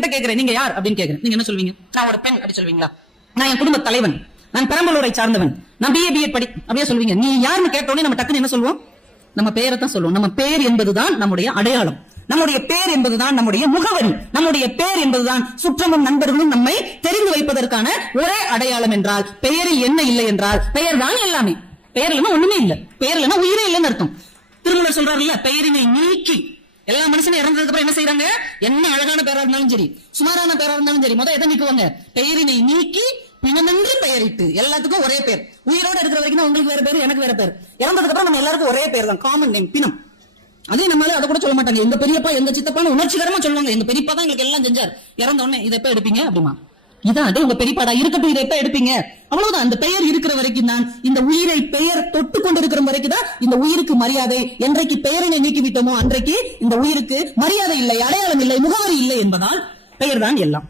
உங்ககிட்ட கேக்குறேன், நீங்க யார் அப்படின்னு கேக்குறேன், நீங்க என்ன சொல்வீங்க? நான் ஒரு பெண் அப்படி சொல்வீங்களா? நான் என் குடும்ப தலைவன், நான் பெரம்பலூரை சார்ந்தவன், நான் பிஏ படி அப்படியே சொல்வீங்க? நீ யாருன்னு கேட்டோடனே நம்ம டக்குன்னு என்ன சொல்லுவோம்? நம்ம பேரை தான் சொல்லுவோம். நம்ம பேர் என்பதுதான் நம்முடைய அடையாளம், நம்முடைய பேர் என்பதுதான் நம்முடைய முகவரி, நம்முடைய பேர் என்பதுதான் சுற்றமும் நண்பர்களும் நம்மை தெரிந்து வைப்பதற்கான ஒரே அடையாளம். என்றால் பெயரில் என்ன இல்லை என்றால் பெயர் தான் எல்லாமே. பெயர் இல்லைன்னா ஒண்ணுமே இல்லை, பெயர் இல்லைன்னா உயிரே இல்லைன்னு அர்த்தம். திருமூலர் சொல்றாருல்ல, பெயரினை நீக்கி. எல்லா மனுஷனும் இறந்ததுக்கு அப்புறம் என்ன செய்யறாங்க? என்ன அழகான பேரா இருந்தாலும் சரி, சுமாரான பேரா இருந்தாலும் சரி, முதல் எதை நீக்குவாங்க? பெயரினை நீக்கி பிணமென்று பெயரிட்டு. எல்லாத்துக்கும் ஒரே பேர். உயிரோட இருக்கிற வரைக்கும் உங்களுக்கு வேற பேர், எனக்கு வேற பேர். இறந்ததுக்கு அப்புறம் நம்ம எல்லாருக்கும் ஒரே பேர் தான், காமன் நேம், பிணம். அதே நம்மளால அதை கூட சொல்ல மாட்டாங்க. எங்க பெரியப்பா எங்க சித்தப்பான்னு உணர்ச்சிகரமா சொல்லுவாங்க. எங்க பெரியப்பா தான் எங்களுக்கு எல்லாம் செஞ்சார், இறந்த உடனே இதை எப்ப எடுப்பீங்க அப்படிமா? இதான் அது உங்க பெரியப்பாடா, இருக்கட்டும், இதை எப்ப எடுப்பீங்க? அவ்வளவுதான். அந்த பெயர் இருக்கிற வரைக்கும் தான், இந்த உயிரை பெயர் தொட்டு கொண்டு இருக்கிற வரைக்கும் தான் இந்த உயிருக்கு மரியாதை. என்றைக்கு பெயரினை நீக்கிவிட்டோமோ அன்றைக்கு இந்த உயிருக்கு மரியாதை இல்லை, அடையாளம் இல்லை, முகவரி இல்லை என்பதால் பெயர் தான் எல்லாம்.